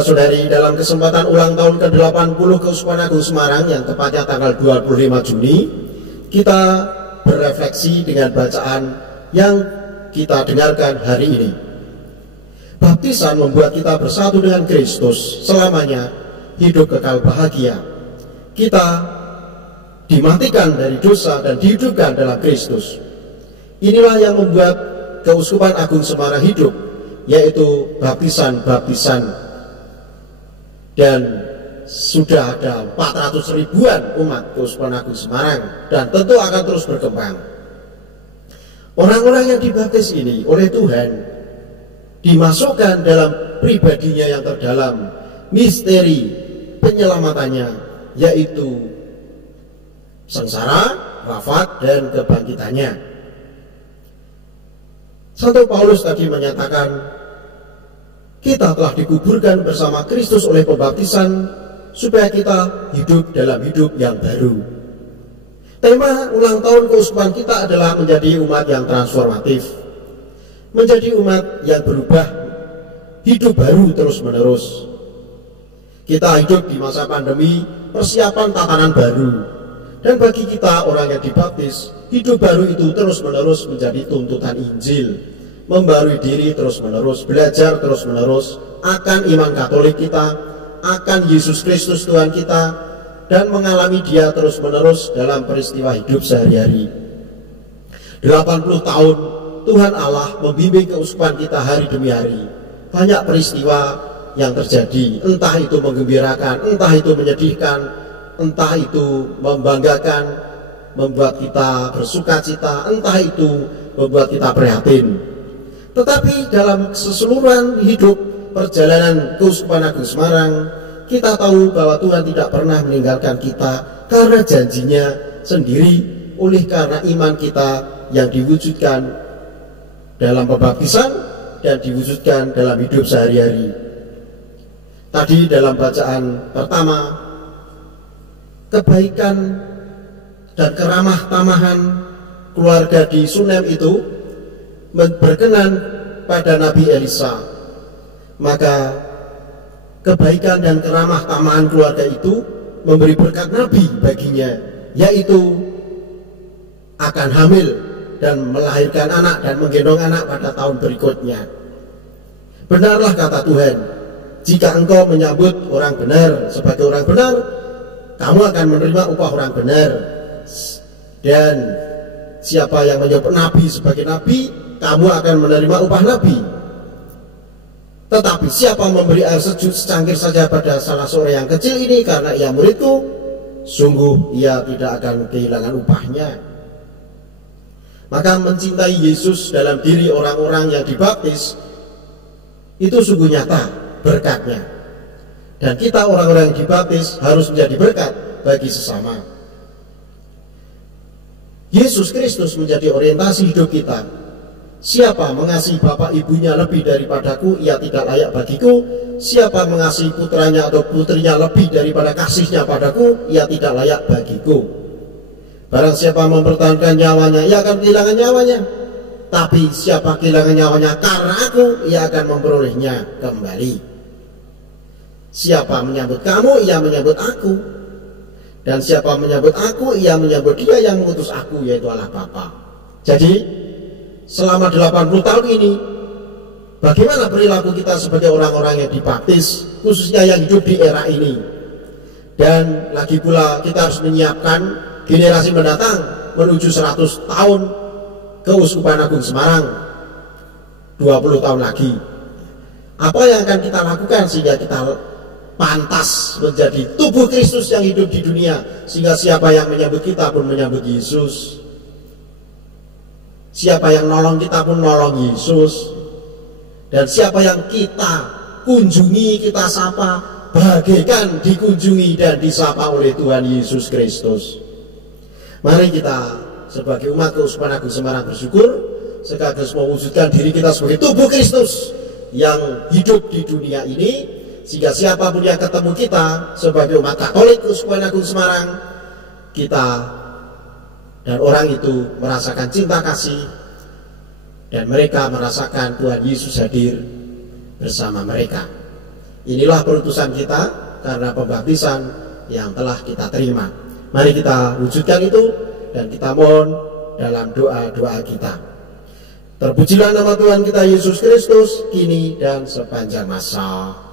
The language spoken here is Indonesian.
Saudari, dalam kesempatan ulang tahun ke-80 Keuskupan Agung Semarang yang tepatnya tanggal 25 Juni, kita berefleksi dengan bacaan yang kita dengarkan hari ini. Baptisan membuat kita bersatu dengan Kristus selamanya, hidup kekal bahagia. Kita dimatikan dari dosa dan dihidupkan dalam Kristus. Inilah yang membuat Keuskupan Agung Semarang hidup, yaitu baptisan-baptisan. Dan sudah ada 400 ribuan umat Keuskupan Agung Semarang, dan tentu akan terus berkembang. Orang-orang yang dibaptis ini oleh Tuhan dimasukkan dalam pribadinya yang terdalam, misteri penyelamatannya, yaitu sengsara, wafat, dan kebangkitannya. Santo Paulus tadi menyatakan, kita telah dikuburkan bersama Kristus oleh pembaptisan supaya kita hidup dalam hidup yang baru. Tema ulang tahun keuskupan kita adalah menjadi umat yang transformatif, menjadi umat yang berubah, hidup baru terus-menerus. Kita hidup di masa pandemi, persiapan tatanan baru. Dan bagi kita orang yang dibaptis, hidup baru itu terus-menerus menjadi tuntutan Injil. Membarui diri terus-menerus, belajar terus-menerus akan iman Katolik kita, akan Yesus Kristus Tuhan kita, dan mengalami Dia terus-menerus dalam peristiwa hidup sehari-hari. 80 tahun Tuhan Allah membimbing keuskupan kita hari demi hari. Banyak peristiwa yang terjadi, entah itu menggembirakan, entah itu menyedihkan, entah itu membanggakan, membuat kita bersukacita, entah itu membuat kita prihatin. Tetapi dalam keseluruhan hidup perjalanan Keuskupan Agung Semarang, kita tahu bahwa Tuhan tidak pernah meninggalkan kita karena janjinya sendiri, oleh karena iman kita yang diwujudkan dalam pembaptisan dan diwujudkan dalam hidup sehari-hari. Tadi dalam bacaan pertama, kebaikan dan keramah tamahan keluarga di Sunem itu berkenan pada Nabi Elisa, maka kebaikan dan keramah tamahan keluarga itu memberi berkat Nabi baginya, yaitu akan hamil dan melahirkan anak dan menggendong anak pada tahun berikutnya. Benarlah kata Tuhan, jika engkau menyambut orang benar sebagai orang benar, kamu akan menerima upah orang benar. Dan siapa yang menyambut Nabi sebagai Nabi, kamu akan menerima upah Nabi. Tetapi siapa memberi air sejuk secangkir saja pada salah seorang yang kecil ini karena ia muridku, sungguh ia tidak akan kehilangan upahnya. Maka mencintai Yesus dalam diri orang-orang yang dibaptis itu sungguh nyata berkatnya. Dan kita orang-orang yang dibaptis harus menjadi berkat bagi sesama. Yesus Kristus menjadi orientasi hidup kita. Siapa mengasihi bapak ibunya lebih daripadaku, ia tidak layak bagiku. Siapa mengasihi putranya atau putrinya lebih daripada kasihnya padaku, ia tidak layak bagiku. Barang siapa mempertahankan nyawanya, ia akan kehilangan nyawanya. Tapi siapa kehilangan nyawanya karena aku, ia akan memperolehnya kembali. Siapa menyambut kamu, ia menyambut aku. Dan siapa menyambut aku, ia menyambut Dia yang mengutus aku, yaitu Allah Bapa. Jadi selama 80 tahun ini, bagaimana perilaku kita sebagai orang-orang yang dibaptis, khususnya yang hidup di era ini. Dan lagi pula kita harus menyiapkan generasi mendatang menuju 100 tahun Keuskupan Agung Semarang, 20 tahun lagi. Apa yang akan kita lakukan sehingga kita pantas menjadi tubuh Kristus yang hidup di dunia, sehingga siapa yang menyambut kita pun menyambut Yesus. Siapa yang nolong kita pun nolong Yesus. Dan siapa yang kita kunjungi, kita sapa, bagaikan dikunjungi dan disapa oleh Tuhan Yesus Kristus. Mari kita sebagai umat Keuskupan Agung Semarang bersyukur sekaligus mewujudkan diri kita sebagai tubuh Kristus yang hidup di dunia ini, sehingga siapapun yang ketemu kita sebagai umat Katolik Keuskupan Agung Semarang, kita dan orang itu merasakan cinta kasih, dan mereka merasakan Tuhan Yesus hadir bersama mereka. Inilah perutusan kita karena pembaptisan yang telah kita terima. Mari kita wujudkan itu dan kita mohon dalam doa-doa kita. Terpujilah nama Tuhan kita Yesus Kristus kini dan sepanjang masa.